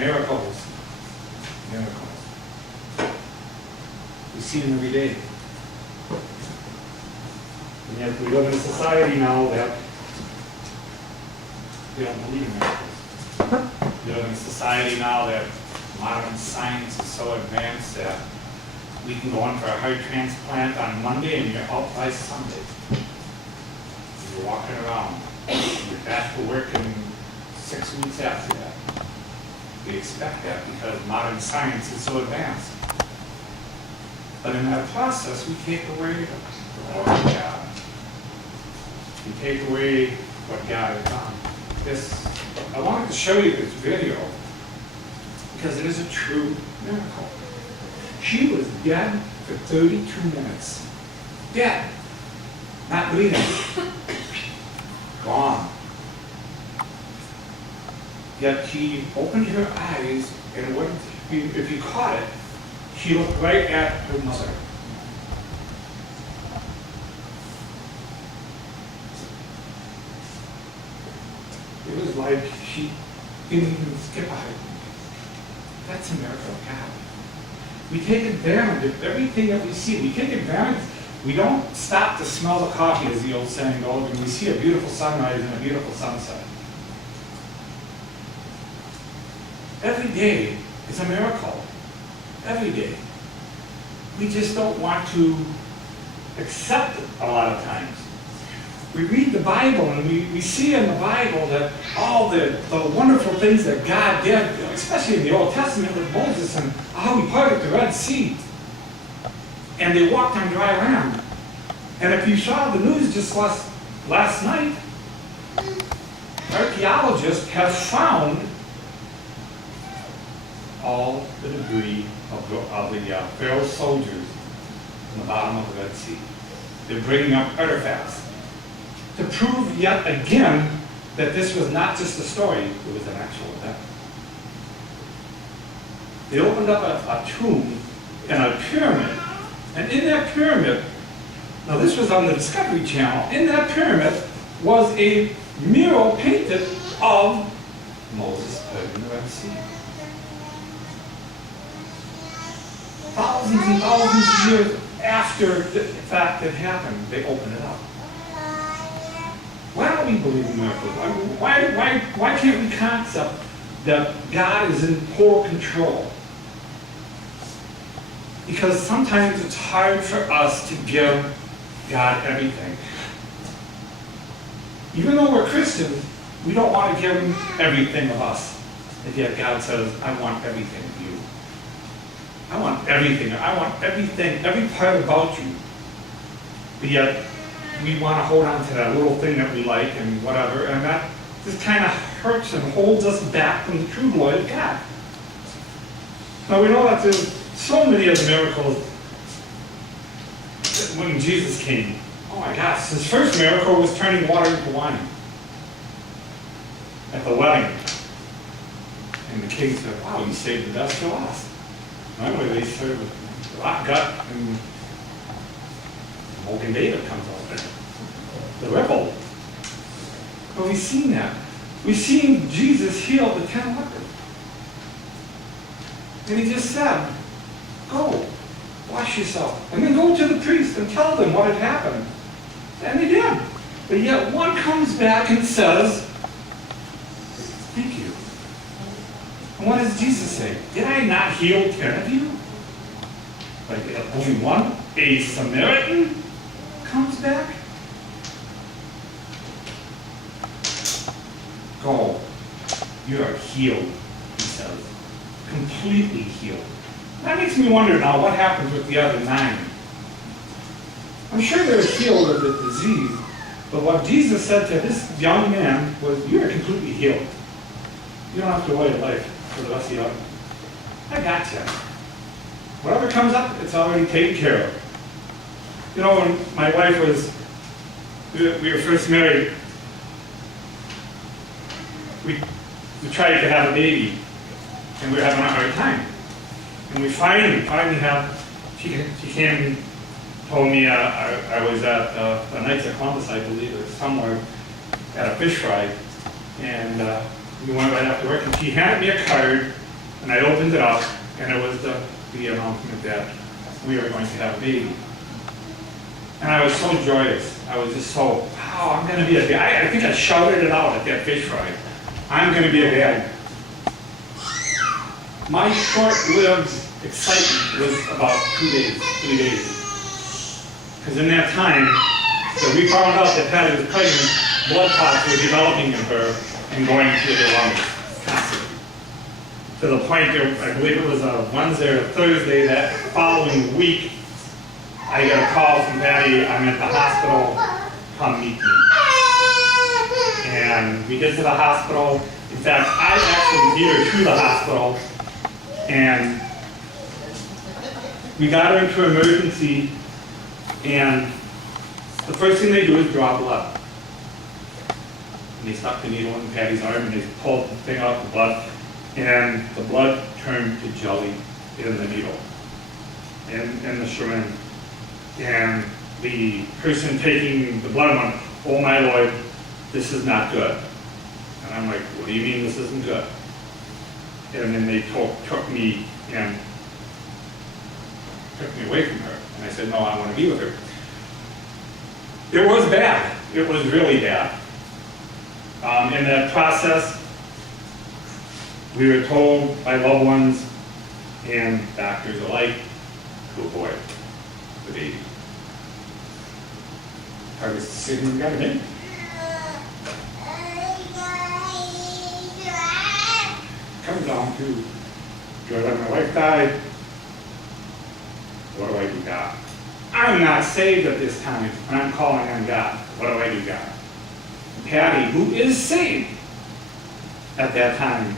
Miracles. Miracles. We see them every day. And yet we live in a society now that we don't believe in miracles. We live in a society now that modern science is so advanced that we can go in for a heart transplant on Monday and you're out by Sunday. You're walking around. You're back to work in 6 weeks after that. We expect that because modern science is so advanced. But in that process, we take away the glory of God. We take away what God has done. I wanted to show you this video because it is a true miracle. She was dead for 32 minutes. Dead. Not breathing. Gone. Yet she opened her eyes and if you caught it, she looked right at her mother. It was like she didn't even skip a heartbeat. That's a miracle of God. We take advantage of everything that we see. We take advantage. We don't stop to smell the coffee, as the old saying goes, when we see a beautiful sunrise and a beautiful sunset. Every day is a miracle. Every day. We just don't want to accept it a lot of times. We read the Bible and we see in the Bible that all the wonderful things that God did, especially in the Old Testament with Moses and how he parted the Red Sea. And they walked on dry land. And if you saw the news just last night, archaeologists have found all the debris of the Pharaoh's soldiers in the bottom of the Red Sea. They're bringing up artifacts to prove yet again that this was not just a story, it was an actual event. They opened up a tomb and a pyramid, and in that pyramid, now this was on the Discovery Channel, in that pyramid was a mural painted of Moses parting the Red Sea. Thousands and thousands of years after the fact had happened, they opened it up. Why don't we believe in miracles? Why can't we concept that God is in total control? Because sometimes it's hard for us to give God everything. Even though we're Christians, we don't want to give him everything of us. And yet God says, I want everything of you. I want everything. I want everything, every part about you. But yet, we want to hold on to that little thing that we like and whatever, and that just kind of hurts and holds us back from the true glory of God. Now we know that there's so many of the miracles when Jesus came. Oh my gosh, his first miracle was turning water into wine at the wedding. And the king said, wow, you saved the best for last. Anyway, they served with rock gut and Mogan David comes out there. The ripple. But we've seen that. We've seen Jesus heal the 10 lepers. And he just said, go, wash yourself. And then go to the priest and tell them what had happened. And they did. But yet one comes back and says, thank you. And what does Jesus say? Did I not heal 10 of you? Like only one? A Samaritan comes back? Go. You are healed, he says. Completely healed. That makes me wonder now what happens with the other 9. I'm sure they're healed of the disease, but what Jesus said to this young man was, you are completely healed. You don't have to worry your life for the rest of your life. I got you. Whatever comes up, it's already taken care of. You know, when my wife was, we were first married, we tried to have a baby, and we were having a hard time. And we finally have, she came and told me, I was at the Knights of Columbus, I believe, or somewhere, at a fish fry, and we went right after work, and she handed me a card And I opened it up, and it was the announcement that we were going to have a baby. And I was so joyous. I was just so, wow, I'm going to be a dad. I think I shouted it out at that fish fry. I'm going to be a dad. My short-lived excitement was about 3 days. Because in that time, that we found out that Patty was pregnant, blood clots were developing in her and going through her lungs constantly. To the point that I believe it was a Wednesday or Thursday that following week, I got a call from Patty, I'm at the hospital, come meet me. And we get to the hospital. In fact, I actually beat her to the hospital, and we got her into emergency, and the first thing they do is draw blood. And they stuck the needle in Patty's arm, and they pulled the thing out the blood, and the blood turned to jelly in the needle, in the syringe. And the person taking the blood went, oh my Lord, this is not good. And I'm like, what do you mean this isn't good? And then they took me away from her. And I said, no, I want to be with her. It was bad. It was really bad. In that process, we were told by loved ones and doctors alike to avoid the baby. Hardest decision we got to make. Comes down to, do I let my wife die? What do I do, God? I'm not saved at this time, and I'm calling on God. What do I do, God? Patty, who is saved at that time,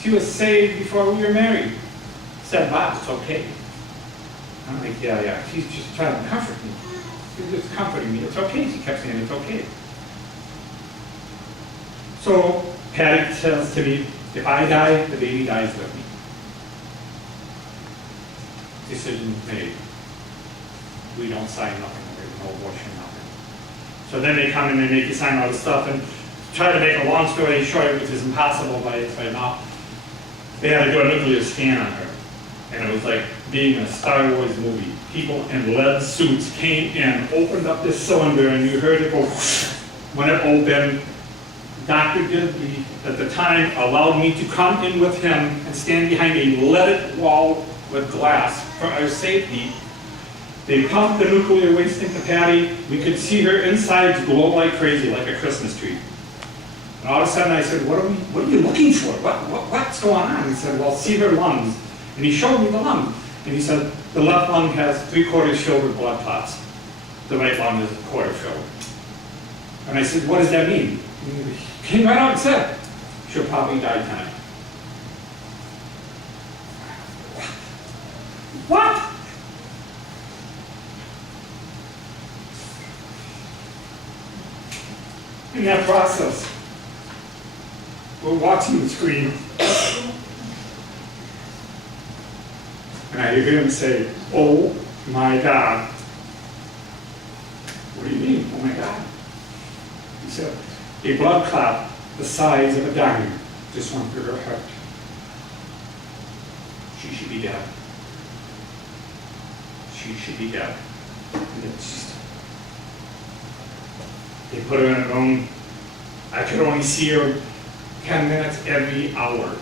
she was saved before we were married, said, Bob, it's okay. I'm like, yeah. She's just trying to comfort me. She's just comforting me. It's okay. She kept saying, it's okay. So Patty says to me, if I die, the baby dies with me. Decision made. We don't sign nothing. There's no abortion, nothing. So then they come and they make you sign all this stuff, and try to make a long story short, which is impossible by now. They had to do a nuclear scan on her. And it was like being in a Star Wars movie. People in lead suits came in, opened up this cylinder, and you heard it go. When it opened, Dr. Disney, at the time, allowed me to come in with him and stand behind a leaded wall with glass for our safety. They pumped the nuclear waste into Patty. We could see her insides glow like crazy, like a Christmas tree. And all of a sudden I said, what are you looking for? What's going on? He said, well, see her lungs. And he showed me the lung. And he said, the left lung has 3/4 filled with blood clots. The right lung is 1/4 filled. And I said, what does that mean? And he came right out and said, she'll probably die tonight. What? In that process, we're watching the screen, and I hear him say, oh my God. What do you mean, oh my God? He said, a blood clot the size of a dime just went through her heart. She should be dead. She should be dead. And it's just, they put her in a room. I could only see her 10 minutes every hour.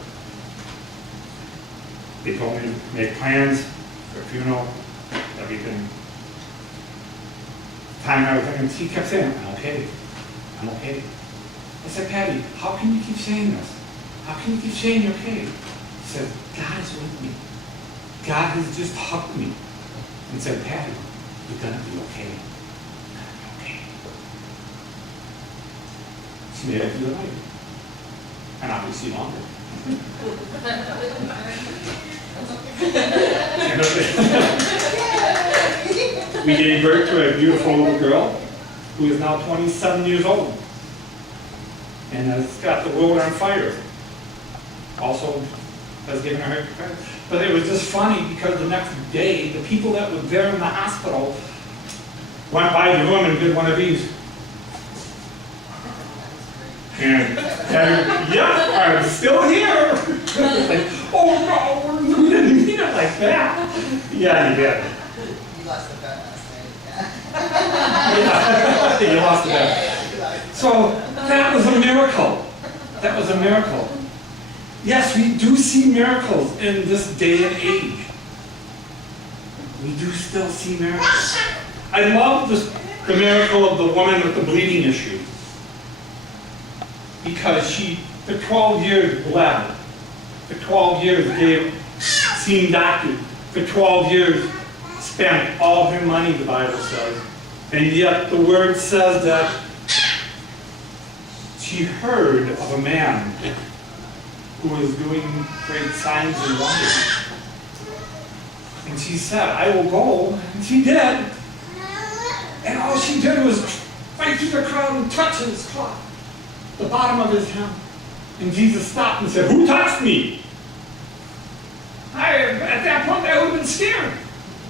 They told me to make plans for a funeral, everything. Time everything, and she kept saying, I'm okay. I'm okay. I said, Patty, how can you keep saying this? How can you keep saying you're okay? She said, God is with me. God has just hugged me and said, Patty, you're gonna be okay. You're gonna be okay. She made it through the night. And obviously longer. We gave birth to a beautiful little girl who is now 27 years old and has got the world on fire. Also has given her heart. But it was just funny because the next day, the people that were there in the hospital went by the room and did one of these. And yeah, I'm still here. Like, oh no, you didn't mean it like that. Yeah, you did. You lost the bet last night. Yeah. Yeah, you lost the bet. Yeah. So that was a miracle. That was a miracle. Yes, we do see miracles in this day and age. We do still see miracles. I love the miracle of the woman with the bleeding issue. Because she, for 12 years, bled. For 12 years, gave, seen doctors. For 12 years, spent all her money, the Bible says. And yet the word says that she heard of a man who was doing great signs and wonders. And she said, I will go. And she did. And all she did was fight through the crowd and touch his cloth, the bottom of his hem. And Jesus stopped and said, who touched me? At that point, I would have been scared.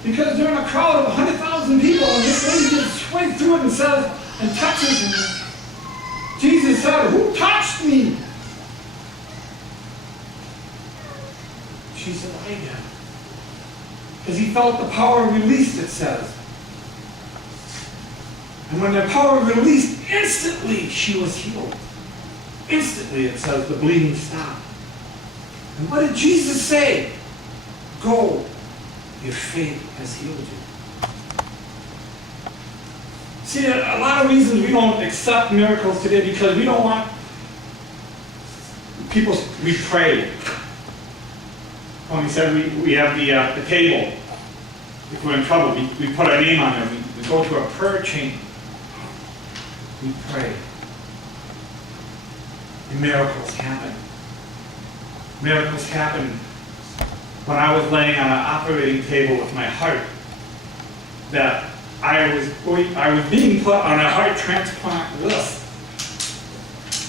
Because they're in a crowd of 100,000 people, and this lady just went through it and says, and touches him. Jesus said, who touched me? She said, I did. Because he felt the power released, it says. And when the power released, instantly she was healed. Instantly, it says, the bleeding stopped. And what did Jesus say? Go, your faith has healed you. See, a lot of reasons we don't accept miracles today because we don't want people, we pray. When we said we have the table, if we're in trouble, we put our name on there. We go to a prayer chain. We pray. And miracles happen. Miracles happen when I was laying on an operating table with my heart. That I was being put on a heart transplant list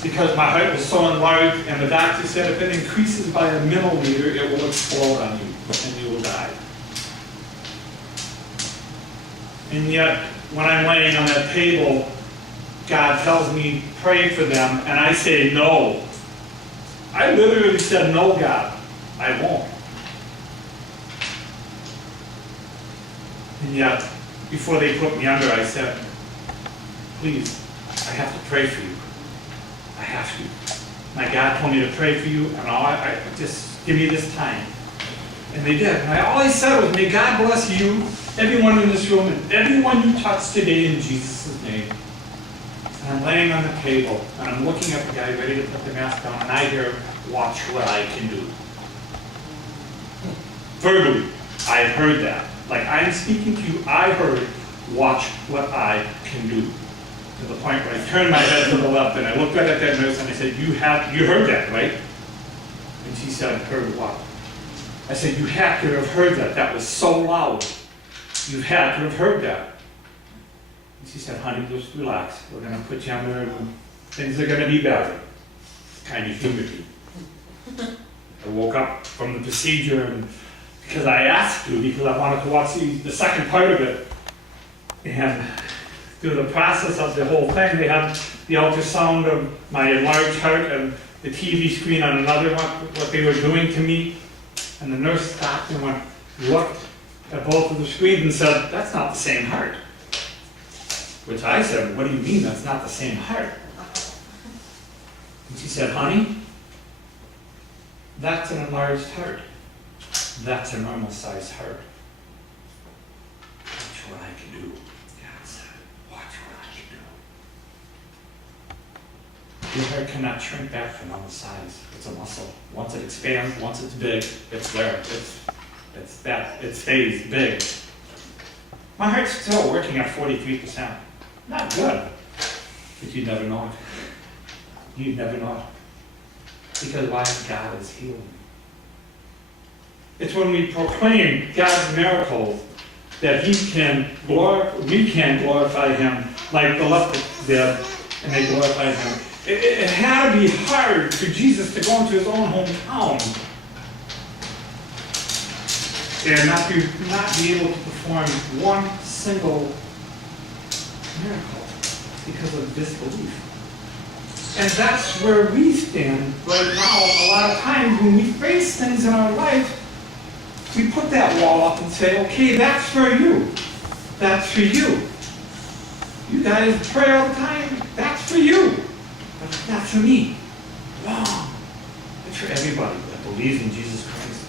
because my heart was so enlarged, and the doctor said if it increases by a millimeter, it will explode on you and you will die. And yet, when I'm laying on that table, God tells me, pray for them, and I say no. I literally said, no, God, I won't. And yet, before they put me under, I said, please, I have to pray for you. I have to. My God told me to pray for you, and I just give me this time. And they did. And all I said was, may God bless you, everyone in this room, and everyone you touched today in Jesus' name. And I'm laying on the table, and I'm looking at the guy ready to put the mask on, and I hear, watch what I can do. Verbally, I heard that. Like I'm speaking to you, I heard, watch what I can do. To the point where I turned my head to the left, and I looked right at that nurse, and I said, you heard that, right? And she said, heard what? I said, you had to have heard that. That was so loud. You had to have heard that. And she said, honey, just relax. We're going to put you under, and things are going to be better. Kind of humored me. I woke up from the procedure, and because I asked to, because I wanted to watch the second part of it. And through the process of the whole thing, they had the ultrasound of my enlarged heart and the TV screen on another one, what they were doing to me. And the nurse stopped and looked at both of the screens and said, that's not the same heart. Which I said, what do you mean that's not the same heart? And she said, honey, that's an enlarged heart. That's a normal sized heart. Watch what I can do. God said, watch what I can do. Your heart cannot shrink back to normal size. It's a muscle. Once it expands, once it's big, it's there. It stays big. My heart's still working at 43%. Not good. But you never know it. You never know it. Because why? God is healing. It's when we proclaim God's miracles that we can glorify Him like the lepers did, and they glorified Him. It had to be hard for Jesus to go into His own hometown and not be able to perform one single miracle because of disbelief. And that's where we stand right now. A lot of times when we face things in our life, we put that wall up and say, okay, that's for you. That's for you. You guys pray all the time. That's for you. But it's not for me. Wrong. It's for everybody that believes in Jesus Christ.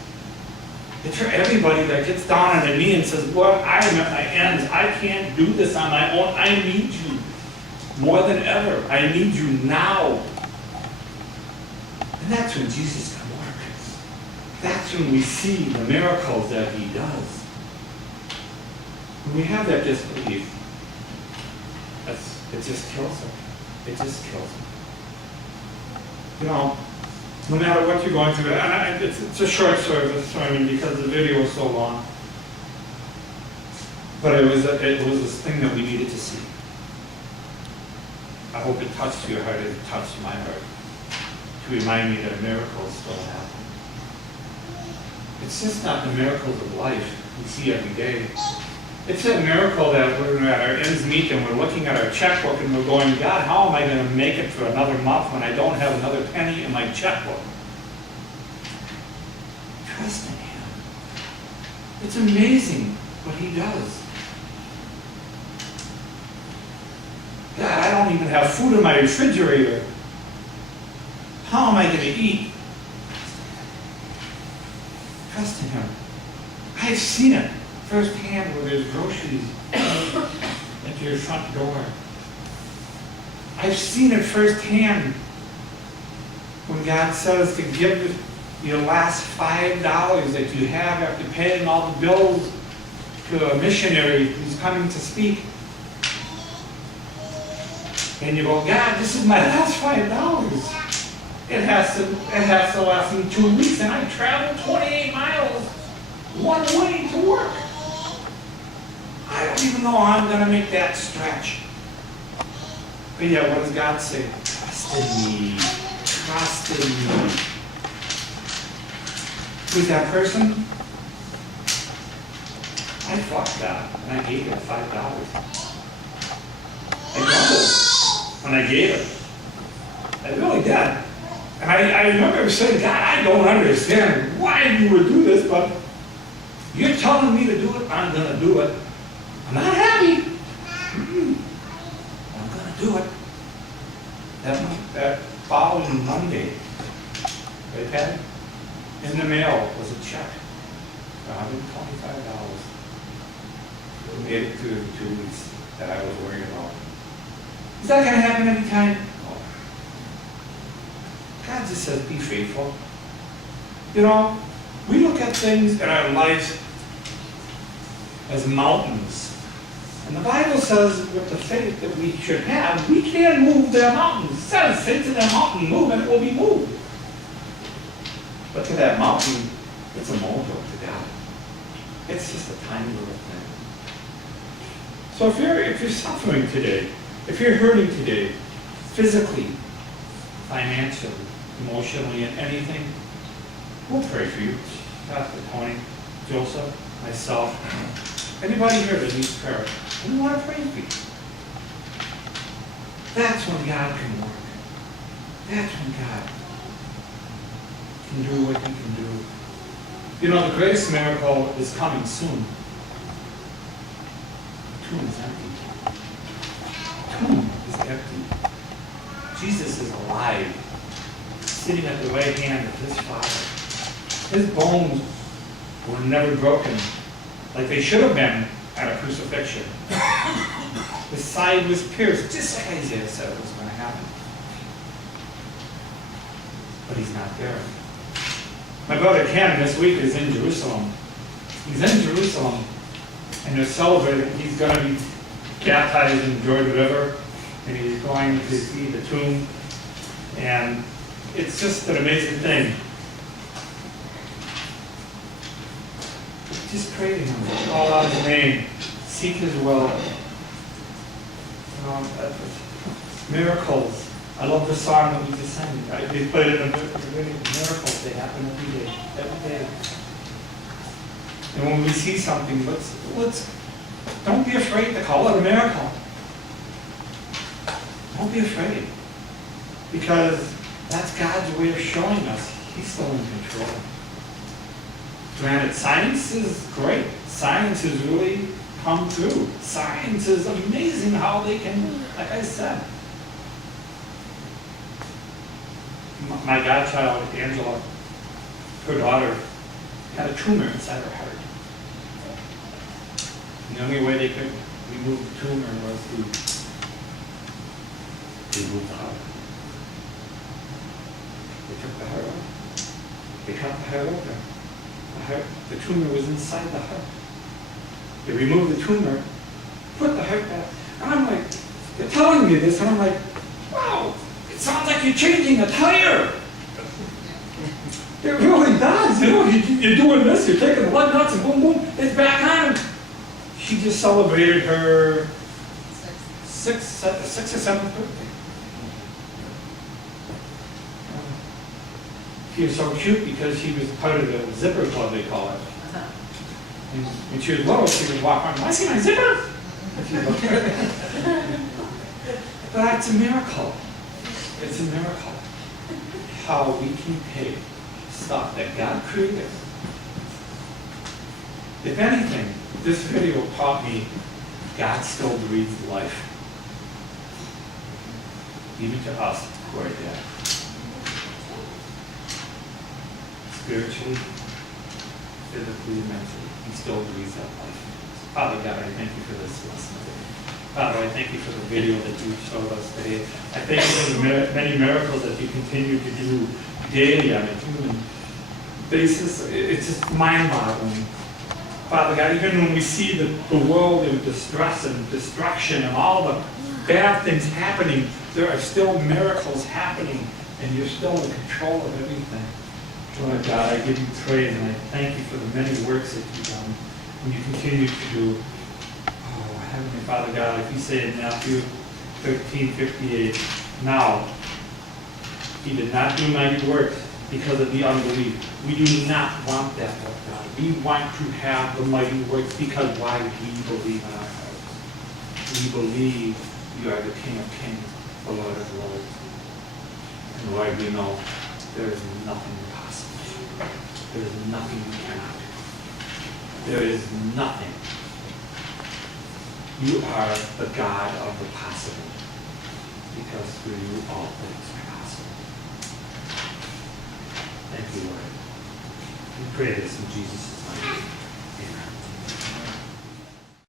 It's for everybody that gets down on their knee and says, Lord, I am at my ends. I can't do this on my own. I need you more than ever. I need you now. And that's when Jesus can work. That's when we see the miracles that he does. When we have that disbelief, it just kills him. It just kills him. You know, no matter what you're going through, and it's a short sermon because the video was so long. But it was this thing that we needed to see. I hope it touched your heart as it touched my heart. To remind me that miracles still happen. It's just not the miracles of life we see every day. It's a miracle that we're at our ends meet and we're looking at our checkbook and we're going, God, how am I going to make it for another month when I don't have another penny in my checkbook? Trust in him. It's amazing what he does. God, I don't even have food in my refrigerator. How am I going to eat? Trust in him. I've seen it firsthand where there's groceries at your front door. I've seen it firsthand when God says to give your last $5 that you have after paying all the bills to a missionary who's coming to speak. And you go, God, this is my last $5. It has to last me 2 weeks, and I traveled 28 miles one way to work. I don't even know how I'm going to make that stretch. But yeah, what does God say? Trust in me. Trust in me. Who's that person? I fucked that, and I gave it $5. I grumbled when I gave it. I really did. And I remember saying, God, I don't understand why you would do this, but you're telling me to do it, I'm going to do it. I'm not happy. I'm going to do it. That following Monday, right, Patty? In the mail was a check for $125. We made it through the 2 weeks that I was worried about. Is that going to happen every time? No. God just says, be faithful. You know, we look at things in our life as mountains. And the Bible says with the faith that we should have, we can move their mountains. It says, say to that mountain, move, and it will be moved. But to that mountain, it's a molehill to God. It's just a tiny little thing. So if you're suffering today, if you're hurting today, physically, financially, emotionally, and anything, we'll pray for you. Pastor Tony, Joseph, myself, anybody here that needs prayer, we want to pray for you. That's when God can work. That's when God can do what he can do. You know, the greatest miracle is coming soon. The tomb is empty. The tomb is empty. Jesus is alive, sitting at the right hand of his Father. His bones were never broken like they should have been at a crucifixion. His side was pierced, just like Isaiah said it was going to happen. But he's not there. My brother Ken this week is in Jerusalem. He's in Jerusalem, and they're celebrating. He's going to be baptized in the Jordan River, and he's going to see the tomb. And it's just an amazing thing. Just pray to him, call out his name, seek his will. Miracles. I love the song that we just sang. Right? They put it in the beginning. Miracles, they happen every day. Every day. And when we see something, let's don't be afraid to call it a miracle. Don't be afraid. Because that's God's way of showing us He's still in control. Granted, science is great. Science has really come through. Science is amazing how they can, like I said. My godchild, Angela, her daughter, had a tumor inside her heart. And the only way they could remove the tumor was to remove the heart. They took the heart out. They cut the heart open. The tumor was inside the heart. They removed the tumor, put the heart back. And I'm like, they're telling me this, and I'm like, wow, it sounds like you're changing a tire. It really does. You know, you're doing this, you're taking the lug nuts, and boom, boom, it's back on. She just celebrated her sixth or seventh birthday. She was so cute because she was part of the zipper club, they call it. And when she was little, she would walk around, I see my zipper! But it's a miracle. It's a miracle how we can take stuff that God created. If anything, this video taught me God still breathes life. Even to us who are dead. Spiritually, physically, mentally, He still breathes that life. Father God, I thank you for this lesson. Father, I thank you for the video that you showed us today. I thank you for the many miracles that you continue to do daily on a human basis. It's just mind-boggling. Father God, even when we see the world in distress and destruction and all the bad things happening, there are still miracles happening, and you're still in control of everything. Lord God, I give you praise, and I thank you for the many works that you've done, and you continue to do. Oh, Heavenly Father God, like you say in Matthew 13:58, now, He did not do mighty works because of the unbelief. We do not want that, Lord God. We want to have the mighty works because why? We believe in our hearts. We believe you are the King of Kings, the Lord of Lords. And Lord, we know there is nothing impossible. There is nothing you cannot do. There is nothing. You are the God of the possible, because through you all things are possible. Thank you, Lord. We pray this in Jesus' name. Amen.